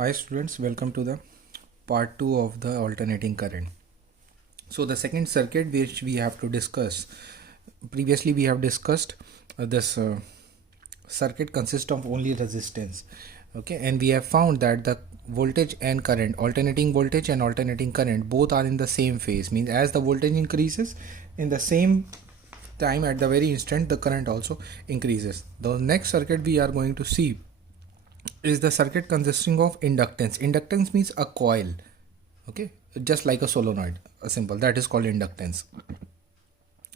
Hi students, welcome to the part 2 of the alternating current. So the second circuit which we have to discuss, previously we have discussed this circuit consists of only resistance, okay, and we have found that the voltage and current, alternating voltage and alternating current, both are in the same phase, means as the voltage increases in the same time at the very instant the current also increases. The next circuit we are going to see is the circuit consisting of inductance. Inductance means a coil, okay, just like a solenoid, a simple, that is called inductance.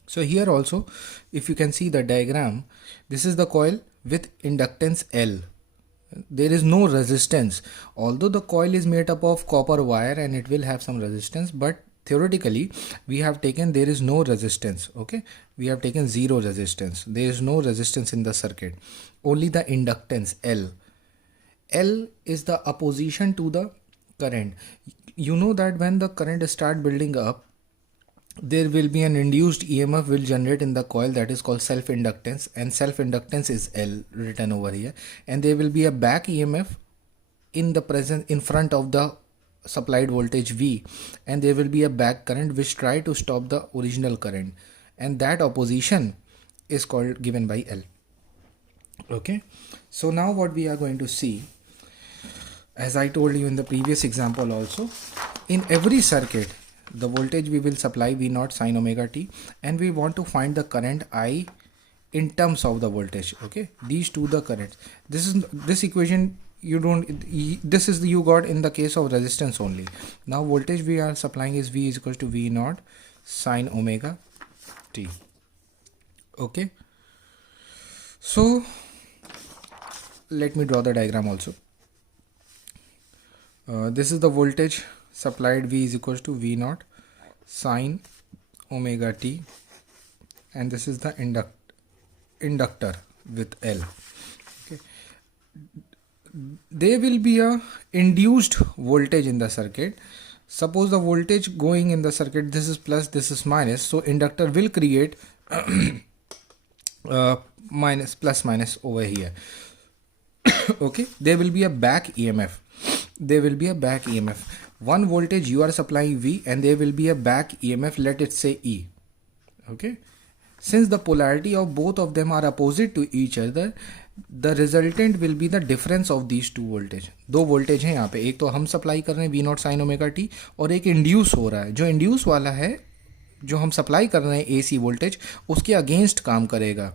So here also, if you can see the diagram, this is the coil with inductance L. There is no resistance, although the coil is made up of copper wire and it will have some resistance, but theoretically we have taken there is no resistance, okay, we have taken zero resistance. There is no resistance in the circuit, only the inductance L. L is the opposition to the current. You know that when the current start building up, there will be an induced EMF will generate in the coil, that is called self inductance, and self inductance is L written over here, and there will be a back EMF in the present in front of the supplied voltage V, and there will be a back current which try to stop the original current, and that opposition is called given by L. Okay, so now what we are going to see, as I told you in the previous example also, in every circuit the voltage we will supply V naught sine omega t, and we want to find the current I in terms of the voltage. Okay, these two the currents. This equation you don't, this is you got in the case of resistance only. Now voltage we are supplying is V is equals to V naught sine omega t. Okay, so let me draw the diagram also. This is the voltage supplied, V is equals to V naught sine omega t, and this is the inductor with L. Okay, there will be a induced voltage in the circuit. Suppose the voltage going in the circuit, this is plus, this is minus, so inductor will create minus, plus minus over here. Okay, there will be a back EMF. There will be a back EMF. One voltage you are supplying V, and there will be a back EMF, let it say E. Okay, since the polarity of both of them are opposite to each other, the resultant will be the difference of these two voltage. दो voltage हैं यहाँ पे, एक तो हम supply कर रहे हैं V naught sin omega t, और एक induce हो रहा है. जो induce वाला है, जो हम supply कर रहे हैं AC voltage, उसके against काम करेगा,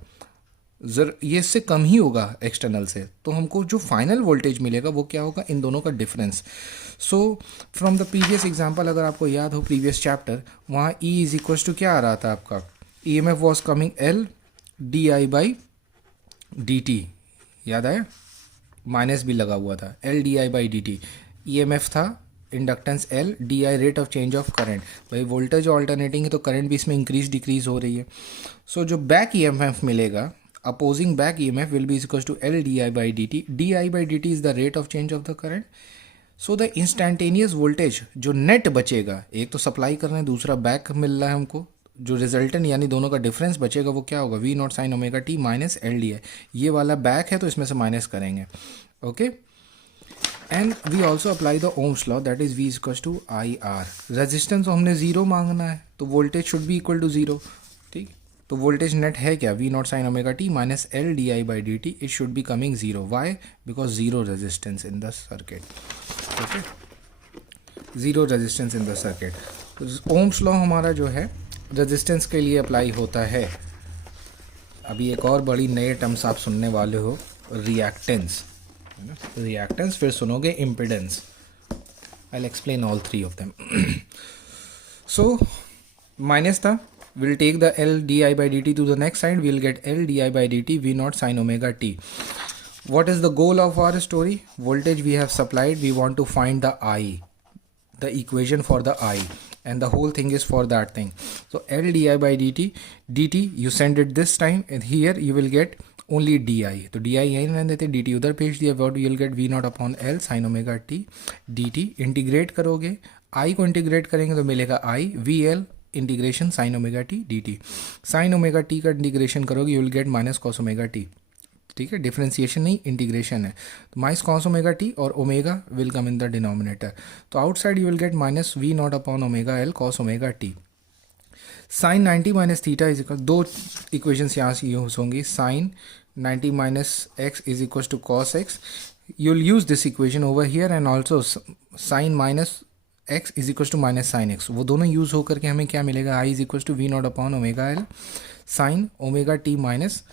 ये इससे कम ही होगा एक्सटर्नल से, तो हमको जो फाइनल वोल्टेज मिलेगा वो क्या होगा, इन दोनों का difference. So from the previous example, अगर आपको याद हो प्रीवियस चैप्टर, वहाँ E इज इक्वल्स टू क्या आ रहा था आपका, EMF was coming L di by dt, याद आया, माइनस भी लगा हुआ था, L di by dt. EMF था inductance L, di rate of change of current. भाई वोल्टेज ऑल्टरनेटिंग है तो करंट भी इसमें इंक्रीज डिक्रीज हो रही है. सो जो बैक EMF मिलेगा, opposing back EMF will be equals to L di by dt. Di by dt is the rate of change of the current. So the instantaneous voltage जो net बचेगा, एक तो supply कर रहे हैं, दूसरा बैक मिल रहा है हमको, जो रिजल्टेंट यानी दोनों का डिफरेंस बचेगा वो क्या होगा, V not sine omega T minus L D I. ये वाला बैक है तो इसमें से माइनस करेंगे. Okay, and we also apply the Ohm's law, that is V is equals to I R. Resistance हमने जीरो मांगना है तो voltage should be equal to zero. ठीक, तो वोल्टेज नेट है क्या, V not sine omega T minus L D I by D T. It should be coming zero. Why, because zero resistance in the circuit. Okay, zero resistance in the circuit. Ohm's law हमारा जो है resistance के लिए apply होता है. अभी एक और बड़ी नए टर्म्स आप सुनने वाले हो, रिएक्टेंस. रिएक्टेंस, फिर सुनोगे impedance. I will explain all three of them. So minus था, we'll take the L di by dt to the next side, we'll get L di by dt V naught sin omega t. What is the goal of our story? Voltage we have supplied, we want to find the I, the equation for the I, and the whole thing is for that thing. So L di by dt you send it this time, and here you will get only di. तो di यहीं रहने देते, dt उधर भेज दिया, what you will get V naught upon L sin omega t dt. Integrate करोगे, I को integrate करेंगे तो मिलेगा I VL integration sine omega t d t. Sine omega T का इंटीग्रेशन करोगे, you will get minus cos omega T. ठीक है, differentiation नहीं इंटीग्रेशन है। तो माइनस कॉस ओमेगा टी और omega will come in the denominator, तो outside you will get minus v not upon omega L cos omega T. Sine 90 minus theta is equal, दो equations यहाँ से use होंगी, sine 90 minus x is equal to cos x, you will use this equation over here, and also sine minus x is equal to minus sine x, वो दोनों use होकर के हमें क्या मिलेगा, I is equal to we not upon omega L sine omega T minus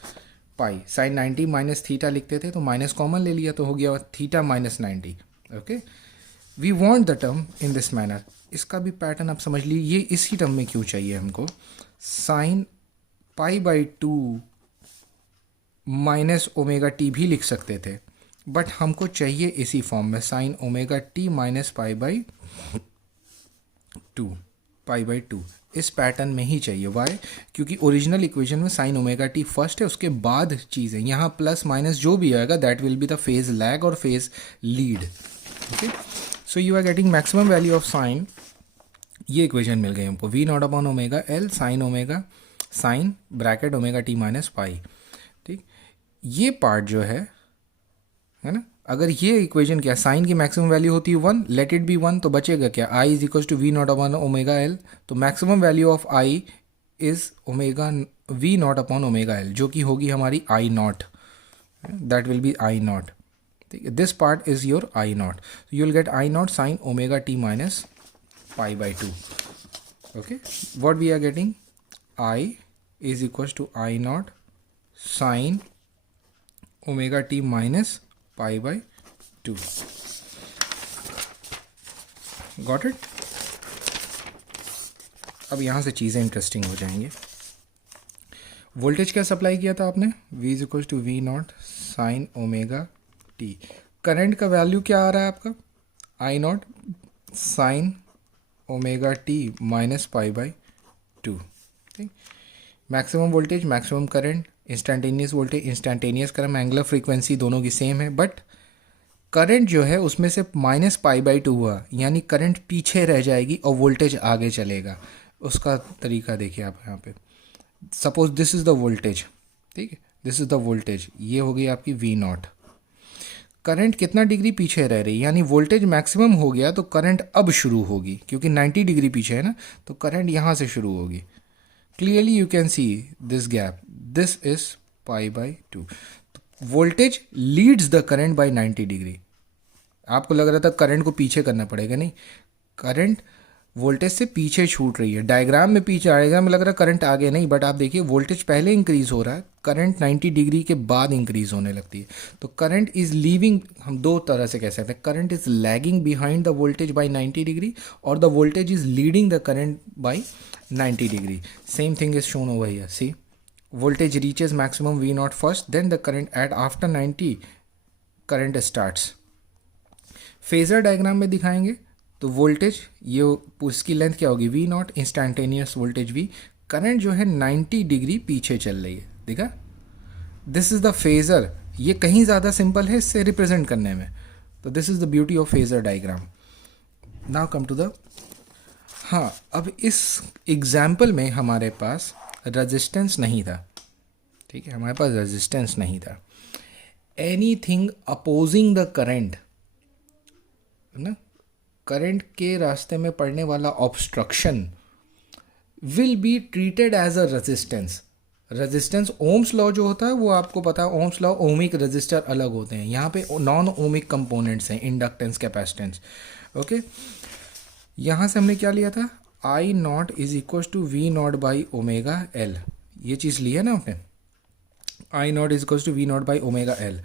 pi. Sine 90 minus theta लिखते थे तो माइनस कॉमन ले लिया तो हो गया theta minus 90। Okay, we want the term in this manner. इसका भी पैटर्न आप समझ लीजिए, ये इसी टर्म में क्यों चाहिए हमको, sine pi by 2 minus omega T भी लिख सकते थे, बट हमको चाहिए इसी फॉर्म में sign omega T minus pi by 2, इस पैटर्न में ही चाहिए। वाई, क्योंकि ओरिजिनल इक्वेशन में साइन ओमेगा टी फर्स्ट है, उसके बाद चीज़ है, यहाँ प्लस माइनस जो भी आएगा that will be the phase lag और phase lead. Okay, so you are getting maximum value of sine, ये इक्वेशन मिल गई हमको, v not upon omega L sine omega sine bracket omega T minus pi. ठीक, ये part जो है ना, अगर ये इक्वेशन क्या, साइन की मैक्सिमम वैल्यू होती है 1, लेट इट बी 1, तो बचेगा क्या, I is equal to we not upon omega L, तो maximum value of I is omega v not upon omega L, जो कि होगी हमारी I not, that will be I not. ठीक है, this part is your I not, you will get I not sine omega T minus pi by 2। Okay, what we are getting, I is equals to I naught sine omega t minus pi by 2. Got it? अब यहाँ से चीज़ें interesting हो जाएंगी। Voltage क्या supply किया था आपने, V is equal to we not sine omega T. Current का वैल्यू क्या आ रहा है आपका, I not sine omega T minus pi by 2। ठीक, maximum voltage maximum current, instantaneous voltage instantaneous current, angular frequency दोनों की सेम है, बट करंट जो है उसमें से माइनस पाई बाई 2 हुआ, यानी करंट पीछे रह जाएगी और वोल्टेज आगे चलेगा। उसका तरीका देखिए आप यहाँ पे, suppose this is the voltage, ठीक है, दिस इज़ द वोल्टेज, ये हो गई आपकी वी नॉट, करंट कितना डिग्री पीछे रह रही है, यानी वोल्टेज मैक्सिमम हो गया तो करंट अब शुरू होगी, क्योंकि 90 डिग्री पीछे है ना, तो करंट यहाँ से शुरू होगी। Clearly you can see this gap, this is pi by 2, voltage leads the current by 90 degree. आपको लग रहा था करंट को पीछे करना पड़ेगा, नहीं, करंट वोल्टेज से पीछे छूट रही है, डायग्राम में पीछे, डायग्राम में लग रहा है करंट आगे, नहीं, बट आप देखिए वोल्टेज पहले इंक्रीज हो रहा है, करंट 90 डिग्री के बाद इंक्रीज होने लगती है। तो करंट इज लीविंग, हम दो तरह से कह सकते हैं, current is lagging behind the voltage by 90 degree और the voltage is leading the current by 90 degree. Same thing is shown over here, see, voltage reaches maximum V naught first, then the current at after 90 current starts। Phasor diagram में दिखाएंगे तो voltage, ये उसकी length क्या होगी, V not, instantaneous voltage V, current जो है 90 degree पीछे चल रही है, देखा, दिस इज द फेजर, ये कहीं ज़्यादा सिंपल है इससे रिप्रेजेंट करने में, तो this is the beauty of phasor diagram. Now come to the, हाँ, अब इस एग्जाम्पल में हमारे पास रेजिस्टेंस नहीं था, ठीक है, हमारे पास रेजिस्टेंस नहीं था, एनीथिंग अपोजिंग द करंट ना, करंट के रास्ते में पड़ने वाला obstruction will be treated as a resistance. Resistance, Ohm's law जो होता है वो आपको पता है, ओम्स लॉ, ओमिक रेजिस्टर अलग होते हैं, यहाँ पे नॉन ओमिक कंपोनेंट्स हैं, इंडक्टेंस, कैपेसिटेंस। ओके, यहाँ से हमने क्या लिया था, I not is equal to we not by omega L, ये चीज़ ली है ना आपने, I not is equal to we not by omega L,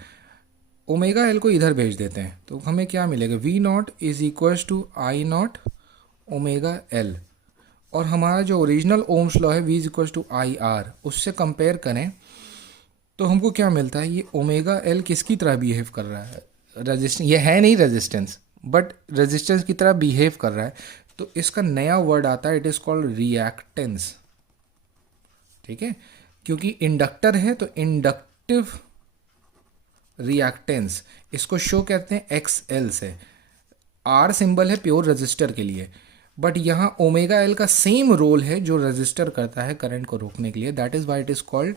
omega L को इधर भेज देते हैं तो हमें क्या मिलेगा, V not is equal to I not omega L, और हमारा जो ओरिजिनल ओम्स लॉ है we is equal to I R, उससे कंपेयर करें तो हमको क्या मिलता है, ये ओमेगा एल किसकी तरह बिहेव कर रहा है, रेजिस्टेंस, ये है नहीं रेजिस्टेंस बट रेजिस्टेंस की तरह बिहेव कर रहा है, तो इसका नया वर्ड आता है, इट इज़ कॉल्ड रिएक्टेंस। ठीक है, क्योंकि इंडक्टर है तो इंडक्टिव रिएक्टेंस, इसको शो करते हैं एक्स एल से, आर सिंबल है प्योर रजिस्टर के लिए, बट यहाँ ओमेगा एल का सेम रोल है जो रजिस्टर करता है करंट को रोकने के लिए, that is why it is called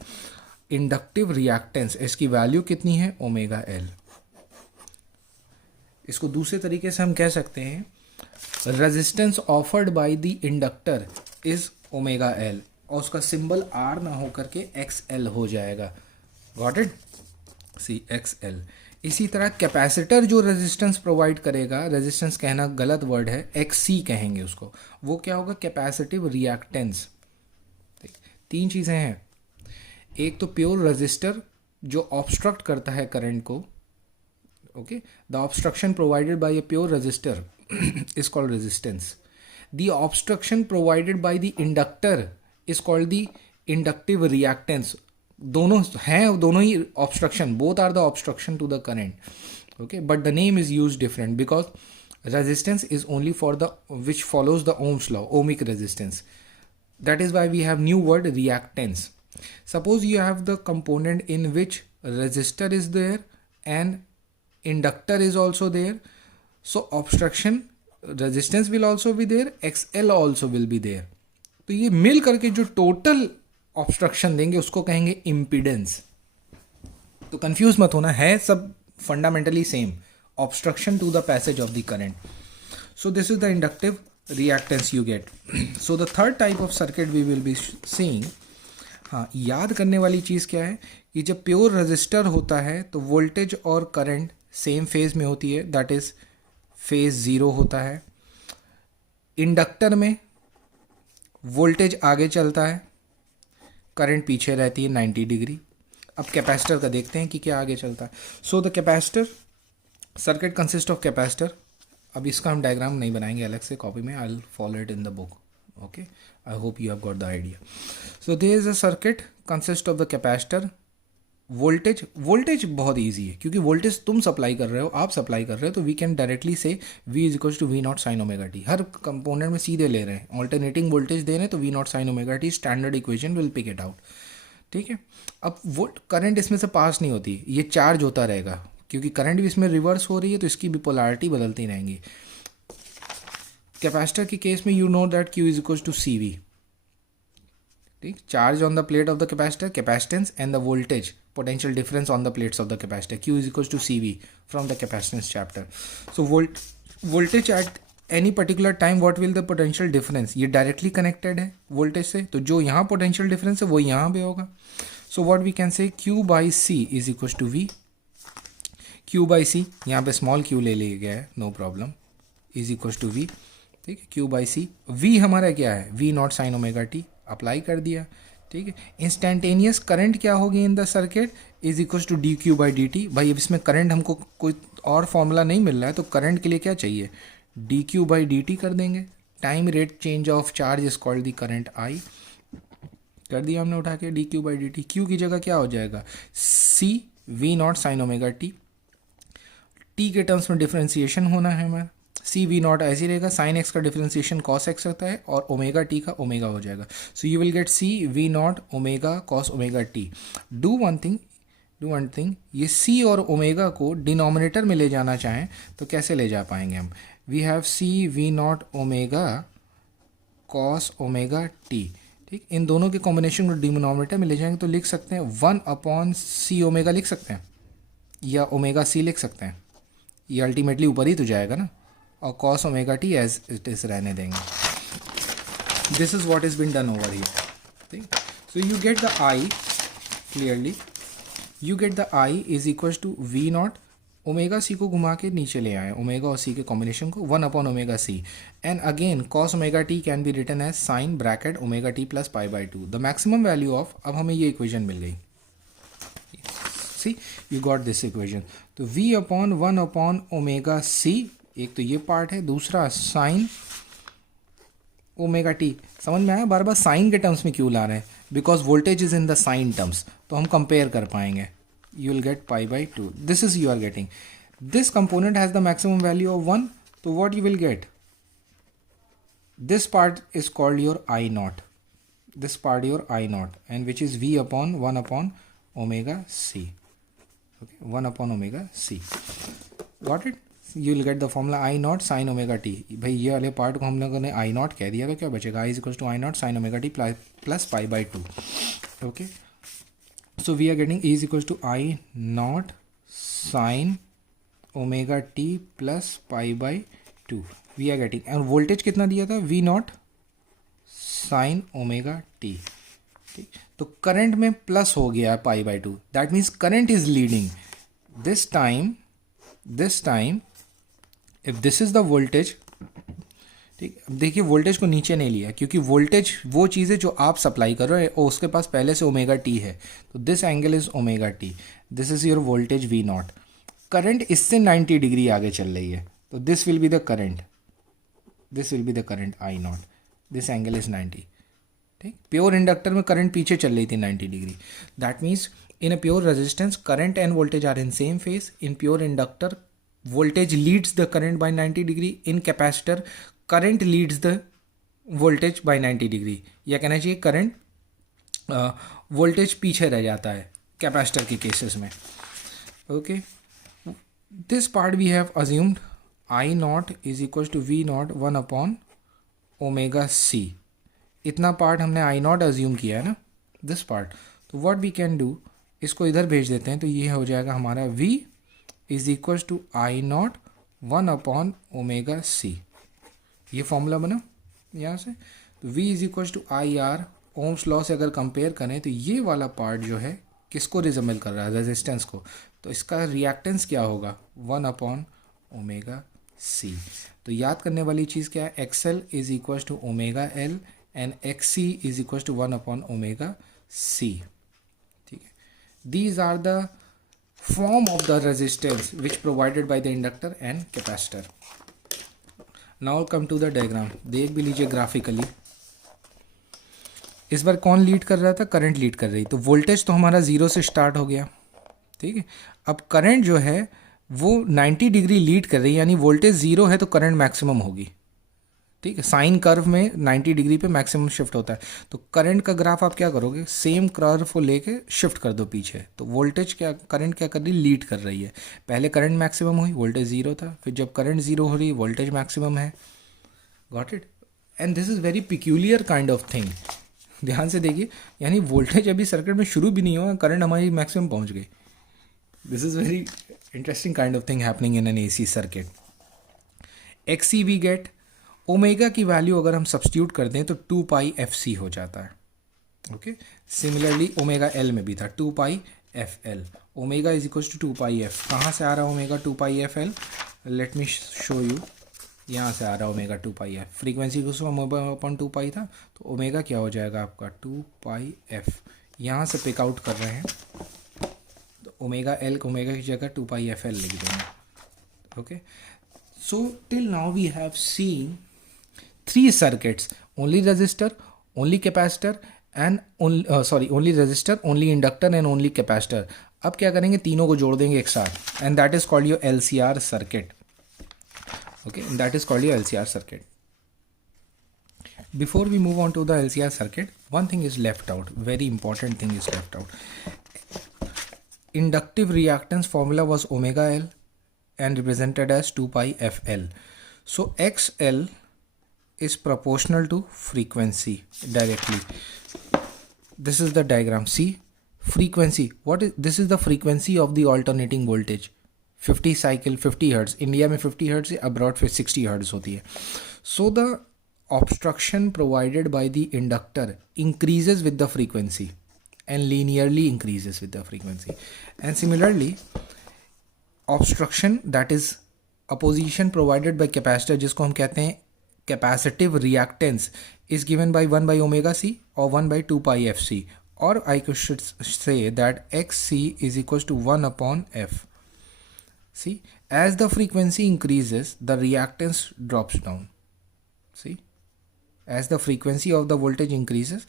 inductive reactance, इसकी वैल्यू कितनी है, ओमेगा एल। इसको दूसरे तरीके से हम कह सकते हैं resistance offered by the inductor is omega L, और उसका सिंबल आर ना हो करके एक्स एल हो जाएगा। Got it, C X L. इसी तरह कैपेसिटर जो रेजिस्टेंस प्रोवाइड करेगा, रेजिस्टेंस कहना गलत वर्ड है, एक्स सी कहेंगे उसको, वो क्या होगा, कैपेसिटिव रिएक्टेंस। तीन चीज़ें हैं, एक तो प्योर रेजिस्टर जो ऑब्स्ट्रक्ट करता है करंट को, okay, the obstruction provided by a pure resistor is called resistance. The obstruction provided by the inductor is called the inductive reactance. दोनों हैं, दोनों ही obstruction, both are the obstruction to the current, okay, but the name is use different because resistance is only for the which follows the Ohm's law, ohmic resistance. That is why we have new word reactance. Suppose you have the component in which resistor is there and inductor is also there, so obstruction resistance will also be there, XL also will be there. तो ये मिल करके जो total obstruction देंगे उसको कहेंगे impedance. तो confuse मत होना, है सब fundamentally same, obstruction to the passage of the current. So this is the inductive reactance you get. So the third type of circuit we will be seeing, हाँ, याद करने वाली चीज़ क्या है कि जब प्योर रजिस्टर होता है तो वोल्टेज और करंट सेम फेज में होती है, दैट इज फेज ज़ीरो होता है। इंडक्टर में वोल्टेज आगे चलता है, करंट पीछे रहती है 90 डिग्री। अब कैपेसिटर का देखते हैं कि क्या आगे चलता है। So the capacitor circuit consist of capacitor. अब इसका हम डायग्राम नहीं बनाएंगे अलग से कॉपी में, I will follow it in the book, okay, I hope you have got the idea. So there is a circuit consist of the capacitor. Voltage बहुत easy है क्योंकि वोल्टेज तुम सप्लाई कर रहे हो, आप सप्लाई कर रहे हो, तो वी कैन डायरेक्टली से V is equals to V not sine omega T. हर कंपोनेंट में सीधे ले रहे हैं, ऑल्टरनेटिंग वोल्टेज दे रहे हैं तो V not sine omega T standard equation will pick it out, ठीक है। अब वो करंट इसमें से पास नहीं होती, ये चार्ज होता रहेगा क्योंकि करंट भी इसमें रिवर्स हो रही है तो इसकी भी पोलैरिटी बदलती रहेंगी। कैपेसिटर के केस में you know that Q is equals to CV, ठीक, charge on the plate of the capacitor, capacitance and the voltage potential difference on the plates of the capacitor, Q is equals to CV from the capacitance chapter. So voltage at any particular time what will the potential difference, ये directly connected है voltage से, तो जो यहाँ potential difference है वो यहाँ पे होगा। So what we can say Q by C is equals to V, Q by C, यहाँ पे स्मॉल q ले लिया गया है, no problem, is equals to V, ठीक है। Q बाई सी, V हमारा क्या है, V not sine omega T, apply कर दिया, ठीक है। इंस्टेंटेनियस करंट क्या होगी in the circuit is equals to DQ by DT। भाई अब इसमें करंट हमको कोई और फॉर्मूला नहीं मिल रहा है तो करंट के लिए क्या चाहिए, DQ बाई DT कर देंगे। Time rate change of charge is called the current I, कर दिया हमने उठा के DQ बाई DT। Q की जगह क्या हो जाएगा, C V not sine omega T, T के टर्म्स में डिफरेंशिएशन होना है हमारा, सी वी नॉट ऐसे रहेगा, साइन एक्स का डिफरेंशिएशन कॉस एक्स रहता है और ओमेगा टी का ओमेगा हो जाएगा। So you will get C V not omega cos omega T. Do one thing, ये सी और ओमेगा को डिनोमिनेटर में ले जाना चाहें तो कैसे ले जा पाएंगे हम, we have C V not omega cos omega T, ठीक। इन दोनों के कॉम्बिनेशन को डिनोमिनेटर में ले जाएंगे तो लिख सकते हैं 1/c ओमेगा लिख सकते हैं या ओमेगा सी लिख सकते हैं, ये अल्टीमेटली ऊपर ही तो जाएगा ना, और cos omega T as it is रहने देंगे। This is what is been done over here, ठीक। So you get the I clearly, you get the I is equals to V not, omega C को घुमा के नीचे ले आए, omega और सी के कॉम्बिनेशन को 1/ओमेगा C, and again cos omega T can be written as sine bracket omega T plus pi by 2, the maximum value of, अब हमें ये इक्वेशन मिल गई, see you got this equation. तो V/1/ओमेगा सी, एक तो ये पार्ट है, दूसरा साइन ओमेगा टी। समझ में आया, बार बार साइन के टर्म्स में क्यों ला रहे हैं, because voltage is in the sine terms, तो हम कंपेयर कर पाएंगे। You will get pi by 2, this is you are getting, this component has the maximum value of 1, तो what you will get, this part is called your I not, this part your I naught, and which is V/1/omega c, okay, 1/omega c, got it। you will get the formula I naught sin omega t। भाई ये वाले part को हम लोगों ने I naught कह दिया तो क्या बचेगा, I is equals to I naught sin omega t plus pi by 2, okay। So we are getting E is equals to I naught sin omega t plus pi by 2 we are getting, and voltage कितना दिया था, V not sine omega T. ठीक, तो current में plus हो गया पाई by 2, that means current is leading this time. If this is the voltage, ठीक, अब देखिए वोल्टेज को नीचे नहीं लिया क्योंकि वोल्टेज वो चीज़ है जो आप सप्लाई कर रहे हो, उसके पास पहले से ओमेगा टी है, तो this angle is omega T, this is your voltage V not. Current इससे 90 डिग्री आगे चल रही है, तो this will be the current, this will be the current I not, this angle is 90. ठीक, प्योर इंडक्टर में करंट पीछे चल रही थी 90 degree. That means in a pure resistance current and voltage are in same phase. In pure inductor voltage leads the current by 90 degree. In capacitor current leads the voltage by 90 degree, या कहना चाहिए current voltage पीछे रह जाता है capacitor के cases में. Okay, this part we have assumed I not is equal to we not 1 upon omega C. इतना पार्ट हमने आई नॉट अज्यूम किया है ना, दिस पार्ट. तो व्हाट वी कैन डू, इसको इधर भेज देते हैं, तो ये हो जाएगा हमारा v is equal to I not 1 upon omega C. ये फॉर्मूला बना यहाँ से. तो v is equal to I R. Ohm's law से अगर कंपेयर करें तो ये वाला पार्ट जो है किसको रिजेंबल कर रहा है, रेजिस्टेंस को, तो इसका रिएक्टेंस क्या होगा 1 अपॉन ओमेगा सी. तो याद करने वाली चीज़ क्या है, X L is equal to omega L and X C is equal to 1 upon omega C. ठीक है, these are the form of the resistance which provided by the inductor and capacitor. Now come to the diagram. देख भी लीजिए graphically. इस बार कौन lead कर रहा था, करंट लीड कर रही. तो वोल्टेज तो हमारा जीरो से स्टार्ट हो गया. ठीक है, अब करंट जो है वो 90 डिग्री लीड कर रही है, यानी वोल्टेज जीरो है तो करंट मैक्सिमम होगी. ठीक है, साइन कर्व में 90 डिग्री पे मैक्सिमम शिफ्ट होता है. तो करंट का ग्राफ आप क्या करोगे, सेम कर्व को लेके शिफ्ट कर दो पीछे. तो वोल्टेज क्या, करंट क्या कर रही है, लीड कर रही है. पहले करंट मैक्सिमम हुई, वोल्टेज जीरो था, फिर जब करंट जीरो हो रही है वोल्टेज मैक्सिमम है. Got it. And this is very peculiar kind of thing. ध्यान से देखिए, यानी वोल्टेज अभी सर्किट में शुरू भी नहीं हुआ, करंट हमारी मैक्सिमम पहुँच गई. This is very interesting kind of thing happening in an AC circuit. XC we get, omega की वैल्यू अगर हम सब्स्टिट्यूट कर दें तो 2 पाई एफ सी हो जाता है. ओके, सिमिलरली ओमेगा एल में भी था 2 pi F L. Omega is equal to 2 pi F. कहाँ से आ रहा है omega 2 pi F L, let me show you. यहाँ से आ रहा है ओमेगा 2 पाई एफ. फ्रीक्वेंसी को ओमेगा अपॉन 2 पाई था, तो ओमेगा क्या हो जाएगा आपका 2 पाई एफ. यहाँ से पिक आउट कर रहे हैं, तो ओमेगा एल को ओमेगा की जगह 2 पाई एफ एल लिख देंगे. Okay, so till now we have seen 3 circuits, only resistor, only capacitor and only resistor, only inductor and only capacitor. अब क्या करेंगे, तीनों को जोड़ देंगे एक साथ, and that is called your LCR circuit. Okay, and that is called your LCR circuit. Before we move on to the LCR circuit, one thing is left out, very important thing is left out. Inductive reactance formula was omega L and represented as 2 pi FL. So XL is proportional to frequency directly. This is the diagram. See, frequency, what is this, is the frequency of the alternating voltage. 50 cycle 50 hertz, India में 50 hertz है, abroad फिर 60 hertz होती है. So the obstruction provided by the inductor increases with the frequency and linearly increases with the frequency. And similarly obstruction, that is opposition provided by capacitor, जिसको हम कहते हैं capacitive reactance, is given by 1 by omega c or 1 by 2 pi f c, or I should say that xc is equals to 1 upon f. See, as the frequency increases the reactance drops down. See, as the frequency of the voltage increases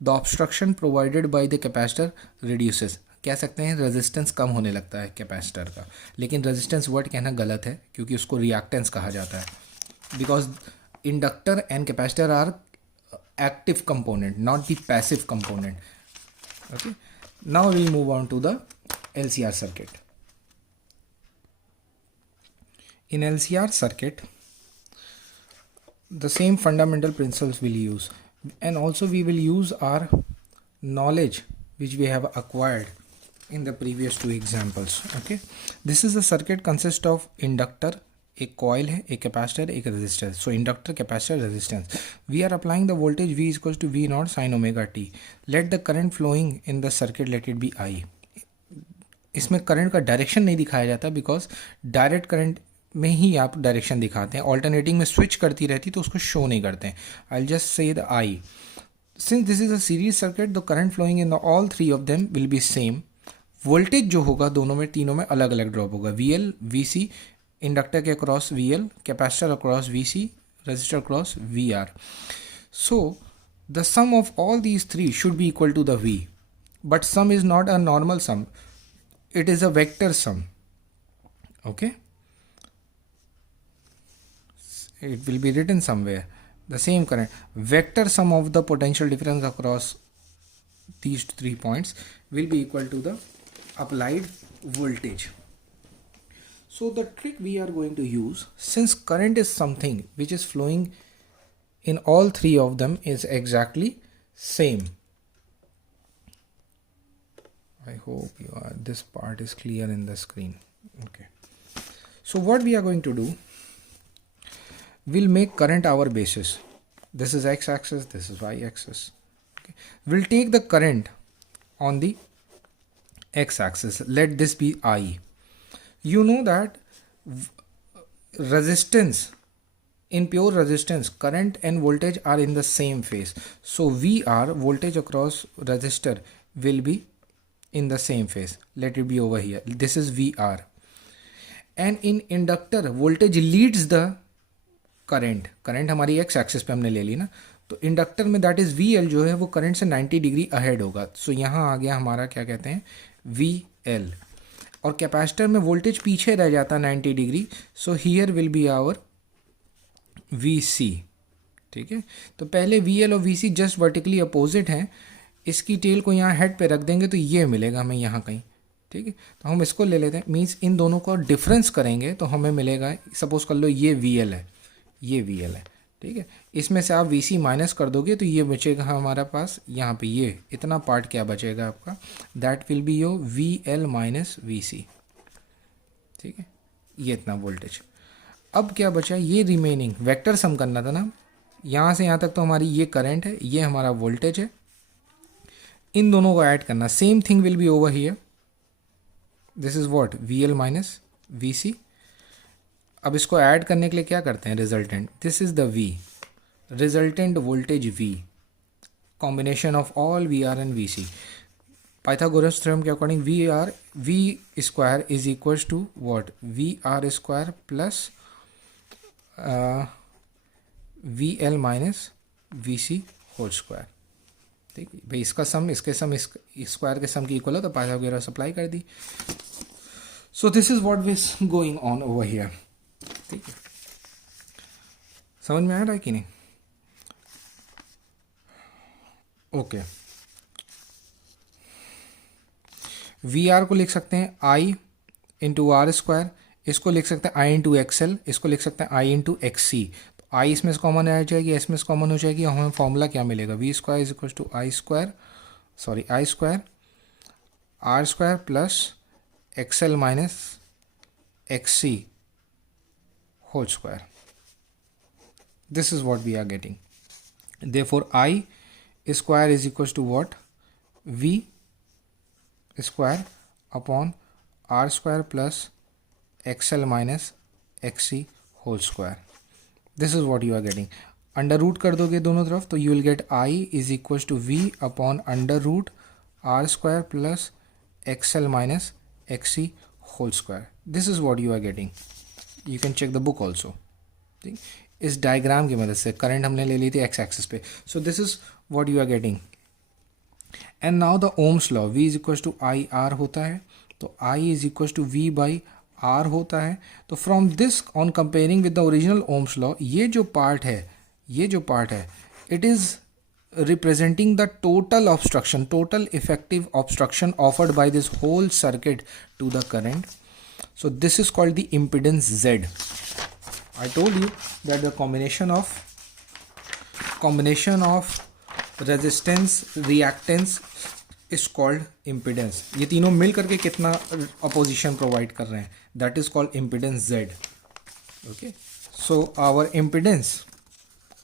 the obstruction provided by the capacitor reduces. कह सकते हैं resistance कम होने लगता है capacitor का, लेकिन resistance word कहना गलत है क्योंकि उसको रिएक्टेंस कहा जाता है. Because inductor and capacitor are active component, not the passive component. Okay, now we move on to the LCR circuit. In LCR circuit the same fundamental principles we'll use, and also we will use our knowledge which we have acquired in the previous two examples. Okay, this is a circuit consists of inductor, एक coil है, एक capacitor, एक resistor. So inductor, capacitor, resistance. We are applying the voltage V is equals to V naught sin omega t. Let the current flowing in the circuit, let it be I. इसमें current का direction नहीं दिखाया जाता because direct current में ही आप direction दिखाते हैं. Alternating में स्विच करती रहती तो उसको शो नहीं करते हैं. I just say the I. Since this is a series circuit, the current flowing in the all three of them will be same. Voltage जो होगा दोनों में, तीनों में अलग अलग ड्रॉप होगा. V L, V C, inductor के across V L, capacitor across V C, resistor across V R. So the sum of all these three should be equal to the V. But sum is not a normal sum, it is a vector sum. Okay, it will be written somewhere. The same current, vector sum of the potential difference across these 3 points will be equal to the applied voltage. So the trick we are going to use, since current is something which is flowing in all three of them is exactly same. I hope this part is clear in the screen. Okay, so what we are going to do, we'll make current our basis. This is x axis, this is y axis. Okay, we'll take the current on the x axis. Let this be I. You know that resistance, in pure resistance, current and voltage are in the same phase. So VR, voltage across resistor, will be in the same phase. Let it be over here. This is VR. And in inductor, voltage leads the current. current हमारी x axis पे हमने ले ली ना, तो inductor में that is VL जो है वो करंट से 90 डिग्री अहेड होगा. सो यहाँ आ गया हमारा क्या कहते हैं VL. और कैपेसिटर में वोल्टेज पीछे रह जाता 90 degree. So here will be our VC. ठीक है, तो पहले VL और VC जस्ट वर्टिकली अपोजिट हैं. इसकी टेल को यहाँ हेड पे रख देंगे तो ये मिलेगा हमें यहाँ कहीं. ठीक है, तो हम इसको ले लेते हैं. मीन्स इन दोनों को डिफरेंस करेंगे तो हमें मिलेगा, सपोज कर लो ये VL है, ये VL है. ठीक है, इसमें से आप VC माइनस कर दोगे तो ये बचेगा हमारा पास यहाँ पे, ये इतना पार्ट क्या बचेगा आपका, that will be your VL minus VC. ठीक है, ये इतना वोल्टेज. अब क्या बचा, ये रिमेनिंग वेक्टर सम करना था ना. यहाँ से यहाँ तक तो हमारी ये करंट है, ये हमारा वोल्टेज है. इन दोनों को ऐड करना. Same thing will be over here. This is what VL minus VC. अब इसको ऐड करने के लिए क्या करते हैं, resultant. This is the V, resultant voltage V, combination of all VR and VC. Pythagoras theorem के according V square is equals to what, VR square plus VL minus VC whole square. ठीक है भाई, इसका सम इसके सम इस square के सम की equal है तो पाइथागोरस अप्लाई कर दी. So this is what is going on over here. ठीक है, समझ में आ रहा है कि नहीं. ओके, VR को लिख सकते हैं I इंटू आर स्क्वायर. इसको लिख सकते हैं I इंटू XL. इसको लिख सकते हैं I इंटू XC. I इसमें से कॉमन आ जाएगी, इसमें से कॉमन हो जाएगी. हमें फॉर्मूला क्या मिलेगा, V square is equal to I square R square plus XL minus XC whole square. This is what we are getting. Therefore I square is equal to what, V square upon R square plus XL minus XC whole square. This is what you are getting. Under root कर दोगे दोनों तरफ तो you will get I is equal to V upon under root R square plus XL minus XC whole square. This is what you are getting. You can check the book also. ठीक, इस diagram की मदद से current हमने ले ली थी X axis पे. So this is what you are getting. And now the Ohm's law, V is equal to I R होता है, तो I is equal to V by R होता है. तो from this on comparing with the original ohms law, ये जो part है it is representing the total obstruction, total effective obstruction offered by this whole circuit to the current. So this is called the impedance Z. I told you that the combination of resistance, reactance is called impedance. ये तीनों मिल करके कितना opposition provide कर रहे हैं, that is called impedance Z. Okay, so our impedance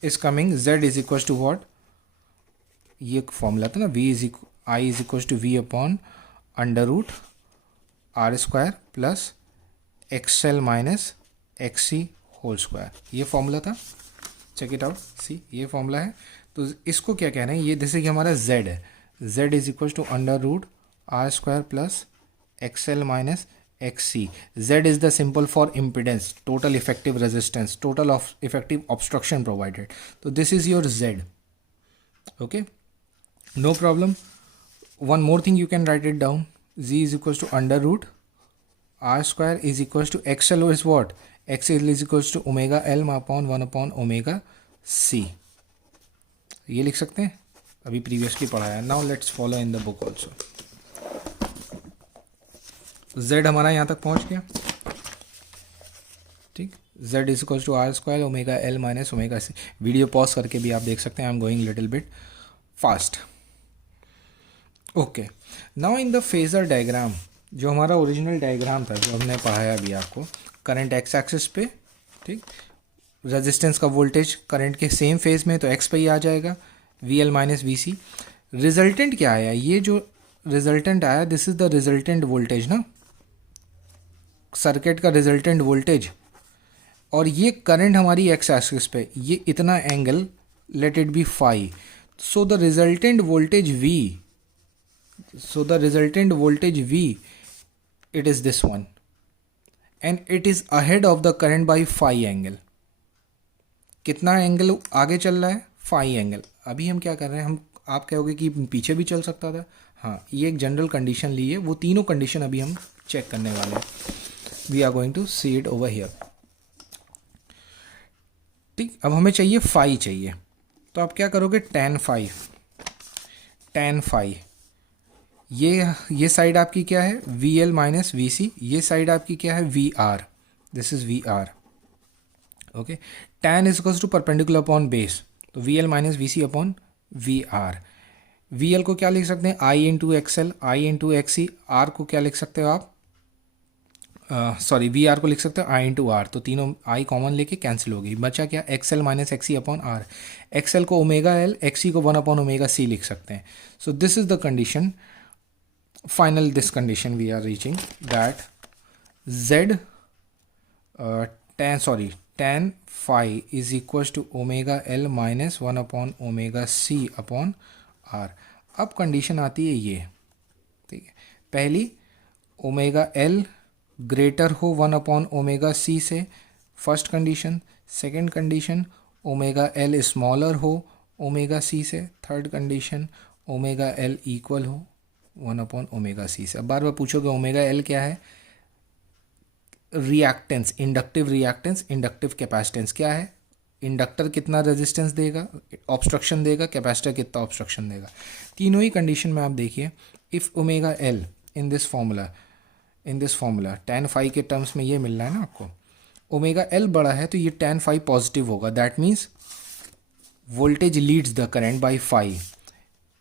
is coming Z is equal to what, ये एक formula था ना, V is I is equal to V upon under root R square plus X L minus X C whole square, ये formula था। Check it out, see ये formula है। तो इसको क्या कह रहे हैं, ये जैसे कि हमारा z है, z is equal to under root R square plus X L minus X C. Z is the simple for impedance, total effective resistance, total of effective obstruction provided. तो this is your z। Okay, no problem. One more thing you can write it down, z is equal to under root R square is equal to X L is what, X L is equal to omega L upon 1 upon omega C, ये लिख सकते हैं, अभी previously पढ़ा है। Now let's follow in the book also. z हमारा यहाँ तक पहुँच गया, ठीक। z is equal to R square omega L minus omega C. Video pause करके भी आप देख सकते हैं, I am going little bit fast. Okay, now in the phasor diagram, जो हमारा ओरिजिनल डायग्राम था जो हमने पढ़ाया अभी आपको, करंट एक्स एक्सिस पे, ठीक, रेजिस्टेंस का वोल्टेज करंट के सेम फेज में तो एक्स पे ही आ जाएगा, V L minus V C. Resultant क्या आया, ये जो रिजल्टेंट आया this is the resultant voltage ना, सर्किट का रिजल्टेंट वोल्टेज, और ये करंट हमारी एक्स एक्सिस पे, ये इतना angle, let it be phi, so the resultant voltage V, so the resultant voltage V, it is this one and it is ahead of the current by phi angle। कितना angle आगे चल रहा है, phi angle. अभी हम क्या कर रहे हैं, हम, आप कहोगे कि पीछे भी चल सकता था, हाँ, ये एक जनरल कंडीशन ली है, वो तीनों कंडीशन अभी हम चेक करने वाले हैं। We are going to see it over here, ठीक। अब हमें चाहिए phi चाहिए, तो आप क्या करोगे, tan phi, ये साइड आपकी क्या है, V L minus V C, ये साइड आपकी क्या है, V R, this is V R. Okay, tan is equals to perpendicular upon base, तो V L minus V C upon V R. V L को क्या लिख सकते हैं, I into X L, I into X C. R को क्या लिख सकते हो आप, सॉरी, वी आर को लिख सकते हो आई इंटू आर, तो तीनों आई कॉमन लेके कैंसिल हो गई, बचा क्या, X L minus X C upon R. X L को ओमेगा एल, एक्स सी को 1 अपॉन ओमेगा सी लिख सकते हैं। So this is the condition, final this condition we are reaching, that z tan phi is equals to omega l minus 1 upon omega c upon r। अब condition आती है ये, ठीक है, पहली ओमेगा l ग्रेटर हो 1 अपॉन ओमेगा c से, first condition. Second condition omega l smaller हो ओमेगा c से, third condition omega l equal हो 1 अपॉन ओमेगा सी से। अब बार बार पूछोगे ओमेगा एल क्या है, reactance, inductive reactance, inductive capacitance क्या है, इंडक्टर कितना रेजिस्टेंस देगा, ऑब्स्ट्रक्शन देगा, कैपेसिटर कितना ऑब्स्ट्रक्शन देगा। तीनों ही कंडीशन में आप देखिए, if omega L in this formula tan phi के टर्म्स में ये मिल रहा है ना आपको, ओमेगा एल बड़ा है तो ये tan फाई पॉजिटिव होगा, that means voltage leads the current by phi.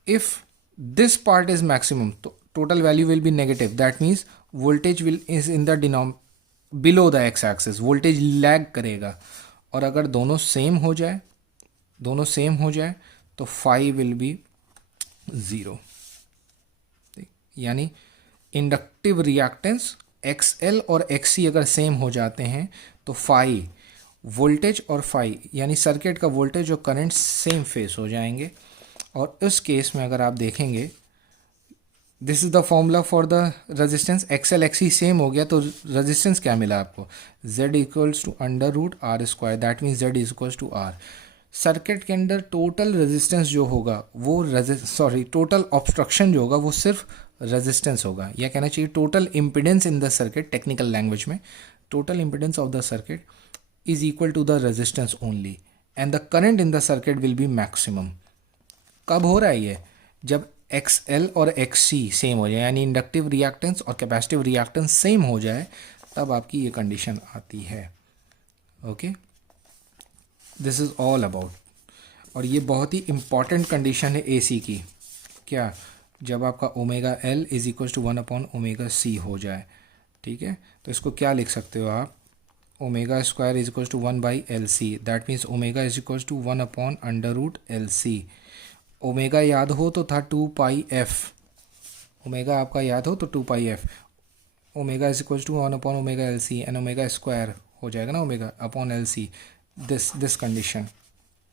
If this part is maximum, तो total value will be negative, that means voltage is in the below the x axis, voltage lag करेगा। और अगर दोनों same हो जाए तो phi will be 0, यानी inductive reactance XL और XC अगर सेम हो जाते हैं तो phi वोल्टेज और phi यानी सर्किट का वोल्टेज और करंट सेम फेस हो जाएंगे। और इस केस में अगर आप देखेंगे, this is the formula for the resistance, X L X C same हो गया तो रेजिस्टेंस क्या मिला आपको, z equals to under root R square, that means z equals to R. Circuit के अंदर टोटल रेजिस्टेंस जो होगा वो टोटल ऑब्स्ट्रक्शन जो होगा वो सिर्फ रेजिस्टेंस होगा, या कहना चाहिए total impedance in the circuit, technical language में total impedance of the circuit is equal to the resistance only, and the current in the circuit will be maximum. कब हो रहा है ये, जब XL और XC सेम हो जाए, यानी इंडक्टिव रिएक्टेंस और कैपेसिटिव रिएक्टेंस सेम हो जाए, तब आपकी ये कंडीशन आती है। Okay, this is all about, और ये बहुत ही इम्पॉर्टेंट कंडीशन है AC की। क्या, जब आपका omega L is equal to 1/ओमेगा c हो जाए, ठीक है। तो इसको क्या लिख सकते हो आप, omega square is equal to 1/LC, that means omega is equal to 1/√LC। Omega याद हो तो था 2πf, ओमेगा आपका याद हो तो 2πf, omega is equal to 1/ओमेगा LC एंड ओमेगा स्क्वायर हो जाएगा ना omega upon LC, this condition,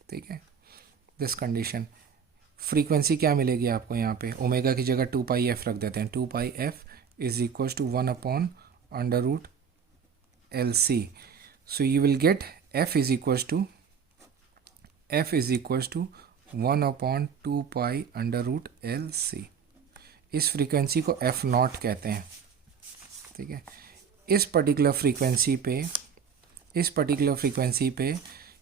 ठीक है। दिस कंडीशन फ्रीक्वेंसी क्या मिलेगी आपको यहाँ पे, ओमेगा की जगह 2πf रख देते हैं, 2πf is equal to 1/√LC। So you will get f is equals to 1/2π√LC। इस फ्रीक्वेंसी को f नॉट कहते हैं, ठीक है। इस पर्टिकुलर फ्रीक्वेंसी पे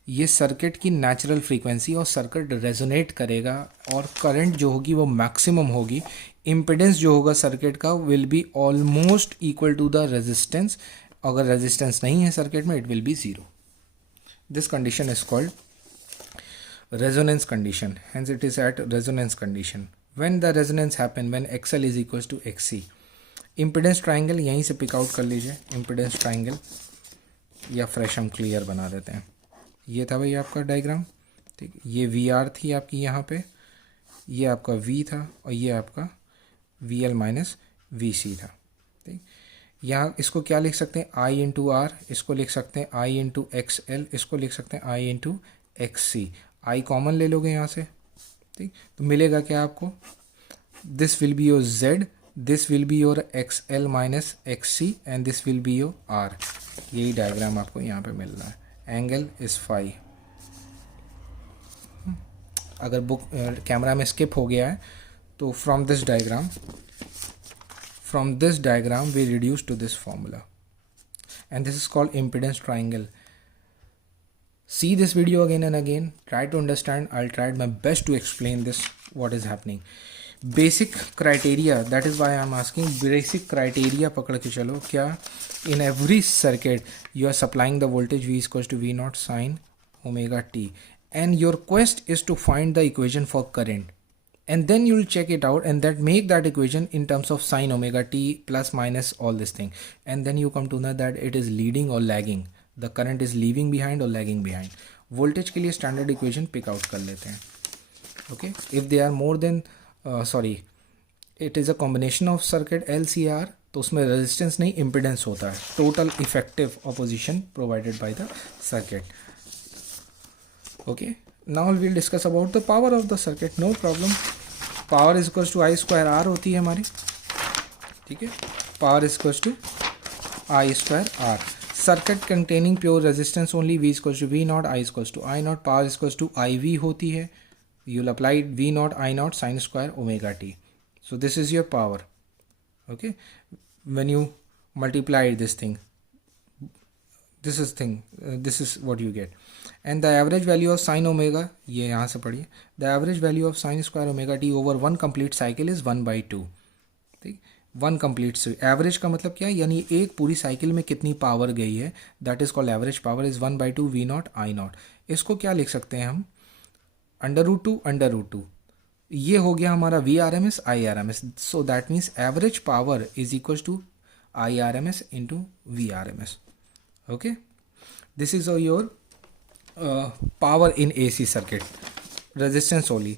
ये सर्किट की नेचुरल फ्रीक्वेंसी, और सर्किट रेजोनेट करेगा और करंट जो होगी वो मैक्सिमम होगी। इम्पिडेंस जो होगा सर्किट का will be almost equal to the resistance. अगर रेजिस्टेंस नहीं है सर्किट में, it will be zero. This condition is called resonance condition, hence it is at resonance condition. When the resonance happen, when XL is equals to XC, impedance triangle यहीं से pick out कर लीजिए, impedance triangle, या fresh हम clear बना देते हैं। ये था भाई आपका डायग्राम, ठीक। ये VR थी आपकी यहाँ पे, ये आपका V था, और ये आपका VL माइनस VC था, ठीक। यहाँ इसको क्या लिख सकते हैं, I इंटू R, इसको लिख सकते हैं I इंटू XL, इसको लिख सकते हैं I into XC। I common ले लोगे यहाँ से, ठीक। तो मिलेगा क्या आपको, this will be your Z, this will be your XL minus XC and this will be your R। यही डायग्राम आपको यहाँ पे मिल रहा है। Angle is phi. अगर बुक कैमरा में स्किप हो गया है तो from this diagram we reduce to this formula, and this is called impedance triangle. See this video again and again, try to understand. I'll try my best to explain this, what is happening. Basic criteria, that is why I'm asking basic criteria पकड़ के चलो। क्या, in every circuit you are supplying the voltage V is equals to V naught sin omega t, and your quest is to find the equation for current, and then you'll check it out and that make that equation in terms of sin omega t plus minus all this thing, and then you come to know that it is leading or lagging, the current is leaving behind or lagging behind. Voltage के लिए standard equation pick out कर लेते हैं, okay. If they are more then it is a combination of circuit LCR, तो उसमें resistance नहीं impedance होता है, total effective opposition provided by the circuit, okay. Now will discuss about the power of the circuit, no problem. Power is equals to I square R होती है हमारी, ठीक है। Power is equals to I square R। Circuit containing pure resistance only, V equals to V naught, I equals to I naught, power equals to IV होती है, you will apply V naught I not sine square omega T. So this is your power, okay. When you multiply this thing, this is what you get, and the average value of sine omega, ये यहाँ से पढ़िए, the average value of sine square omega T over one complete cycle is 1/2, ठीक। One complete average का मतलब क्या है, यानी एक पूरी साइकिल में कितनी पावर गई है, that is called average power, is 1/2 V naught I not. इसको क्या लिख सकते हैं हम, √2 ये हो गया हमारा VRMS IRMS, so that means average power is equal to IRMS into VRMS, okay. This is your power in AC circuit. Resistance only.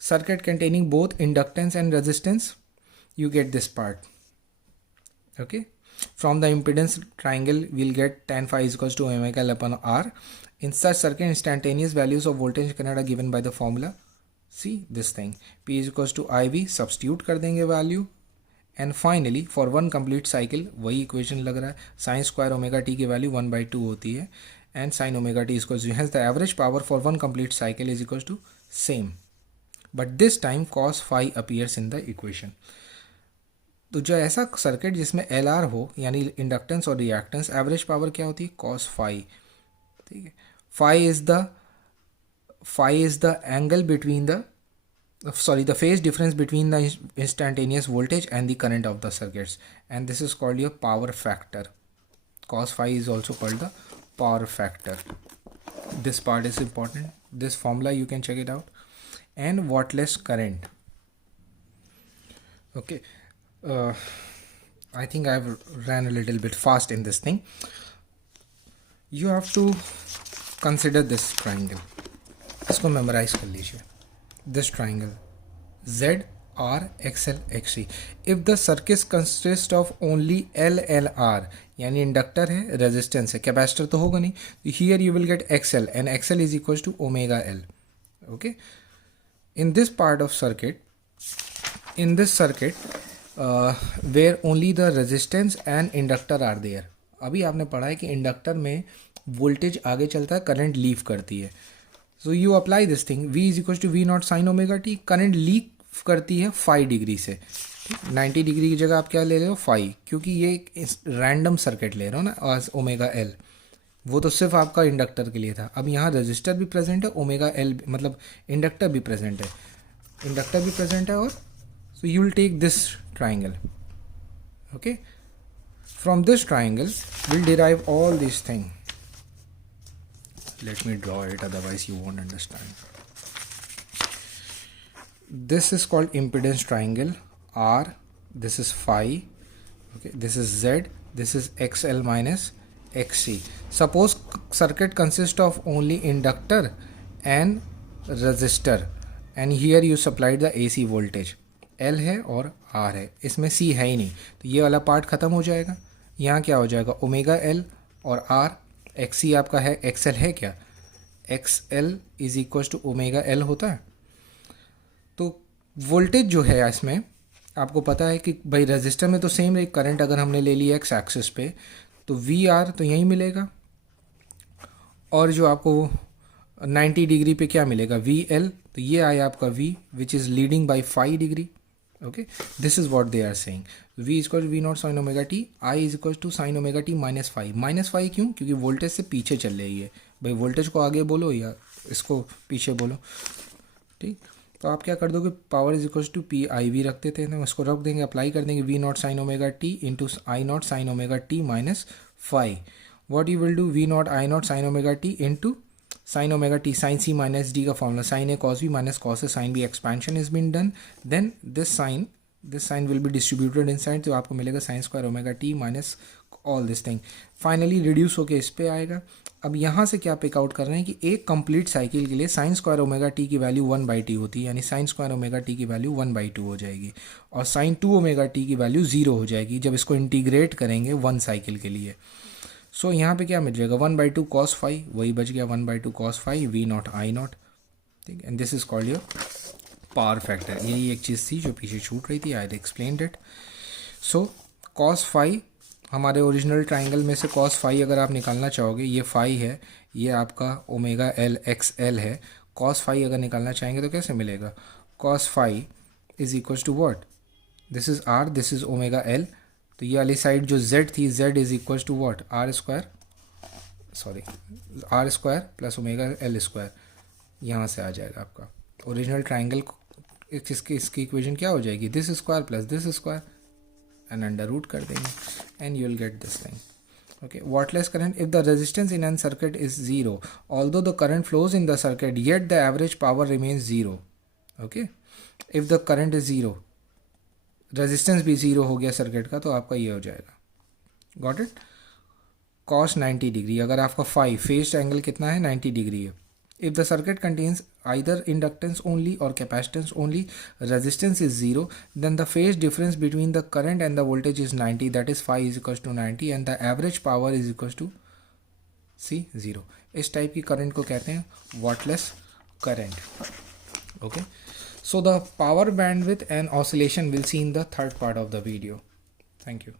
Circuit containing both inductance and resistance, you get this part, okay. From the impedance triangle we'll get tan phi is equals to omega L upon R. In such circuit, instantaneous values of voltage and current are given by the formula. See this thing, P is equals to IV, substitute कर देंगे value, and finally for one complete cycle वही equation लग रहा है, sin square omega t की value 1/2 होती है, and sin omega t is equals to, hence the average power for one complete cycle is equals to same, but this time cos phi appears in the equation. तो जो ऐसा circuit जिसमें LR हो, यानी inductance और reactance, average power क्या होती है, cos phi, ठीक है। phi is the angle between the the phase difference between the instantaneous voltage and the current of the circuits, and this is called your power factor. Cos phi is also called the power factor. This part is important, this formula you can check it out. And wattless current, Okay, I think I've ran a little bit fast in this thing. You have to consider this triangle. इसको memorize कर लीजिए. This triangle Z R XL XC. If the circuit consists of only L L R, यानी inductor है, resistance है, capacitor तो होगा नहीं, तो here you will get XL and XL is equals to omega L. Okay, in this part of circuit, in this circuit where only the resistance and inductor are there. अभी आपने पढ़ा है कि इंडक्टर में वोल्टेज आगे चलता है, current leave करती है. So you apply this thing, V is equal to V not sine omega T. Current leave करती है 5 डिग्री से. 90 डिग्री की जगह आप क्या ले रहे हो 5, क्योंकि ये एक रैंडम सर्किट ले रहे हो ना आज ओमेगा एल. वो तो सिर्फ आपका इंडक्टर के लिए था. अब यहाँ रजिस्टर भी प्रेजेंट है, ओमेगा एल मतलब इंडक्टर भी प्रेजेंट है, इंडक्टर भी प्रेजेंट है. और so you will take this triangle. Okay, from this triangle we'll derive all these things. Let me draw it, otherwise you won't understand. This is called impedance triangle R. This is phi. Okay, this is Z. This is XL minus XC. Suppose circuit consists of only inductor and resistor, and here you supplied the AC voltage. L है और R है, इसमें C है ही नहीं, तो ये वाला part ख़त्म हो जाएगा. यहाँ क्या हो जाएगा ओमेगा L और R. XC आपका है, XL है क्या, XL is equal to omega L होता है. तो वोल्टेज जो है इसमें आपको पता है कि भाई रजिस्टर में तो सेम रही, करंट अगर हमने ले लिया एक्स एक्सिस पे तो VR तो यहीं मिलेगा, और जो आपको 90 डिग्री पे क्या मिलेगा VL, तो ये आया आपका V which is leading by 5 degree. Okay, this is what they are saying. V is equal to V naught sin omega t. I is equal to sin omega t minus 5. Minus 5 क्यों, क्योंकि voltage से पीछे चल रही है. भाई voltage को आगे बोलो या इसको पीछे बोलो. ठीक, तो आप क्या कर दोगे, power is equal to P I V रख देते हैं, उसको रख देंगे, अप्लाई कर देंगे V not sine omega T into I not sine omega T minus 5. What you will do, V not I not sine omega T into sine omega T, sine C minus D का formula, sine A cos B minus cos A sine B, expansion is been done. Then this sine will be distributed inside, तो आपको मिलेगा sine square omega T minus all this thing. Finally reduce होके इस पे आएगा. अब यहाँ से क्या पिक आउट कर रहे हैं कि एक कंप्लीट साइकिल के लिए साइन स्क्वायर ओमेगा टी की वैल्यू 1/t होती है, यानी साइन स्क्वायर ओमेगा टी की वैल्यू 1/2 हो जाएगी, और साइन 2 ओमेगा टी की वैल्यू 0 हो जाएगी जब इसको इंटीग्रेट करेंगे 1 साइकिल के लिए. सो यहाँ पे क्या मिल जाएगा 1/2 cos phi, वही बच गया 1/2 cos phi V not I not. ठीक, and this is called your power factor. यही एक चीज़ थी जो पीछे छूट रही थी, I explained it. So cos phi हमारे ओरिजिनल ट्राइंगल में से cos phi अगर आप निकालना चाहोगे, ये phi है, ये आपका ओमेगा एल XL है. cos phi अगर निकालना चाहेंगे तो कैसे मिलेगा, cos phi is equal to what, this is R, this is omega L. तो ये वाली साइड जो Z थी, Z is equal to what, R square plus omega L square, यहाँ से आ जाएगा आपका ओरिजिनल ट्राइंगल. इसकी इक्वेशन क्या हो जाएगी, this square plus this square, and under root कर देंगे, and you will get this thing. Okay, wattless current, if the resistance in an circuit is 0, although the current flows in the circuit, yet the average power remains 0. Okay, if the current is 0, resistance भी 0 हो गया circuit का, तो आपका ये हो जाएगा. Got it. cos 90 degree, अगर आपका फाई फेज एंगल कितना है 90 डिग्री है. If the circuit contains either inductance only और capacitance only, resistance is 0, then the phase difference between the current and the voltage is 90, that is phi is equal to 90, and the average power is equal to C 0. इस type की current को कहते हैं wattless current. Okay, so the power bandwidth and oscillation we'll see in the third part of the video. Thank you.